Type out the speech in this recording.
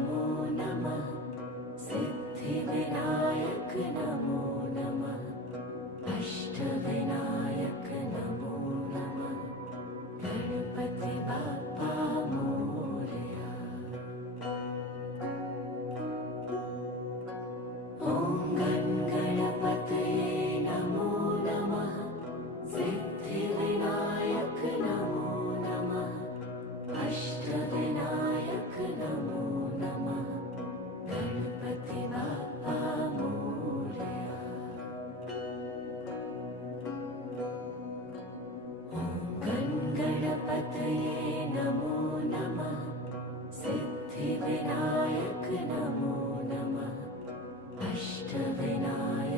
नमो नमः। सिद्धिविनायक नमो नमः। अष्टविनायक नमो नमः। गणपति बाप्पा मोरया। ॐ गणपतये नमो नमः। सिद्धिविनायक नमो नमः। अष्टविनायक नमो नमः। गणपति बाप्पा मोरया। ॐ गणपतये नमो नमः। सिद्धिविनायक नमो नमः। अष्टविनायक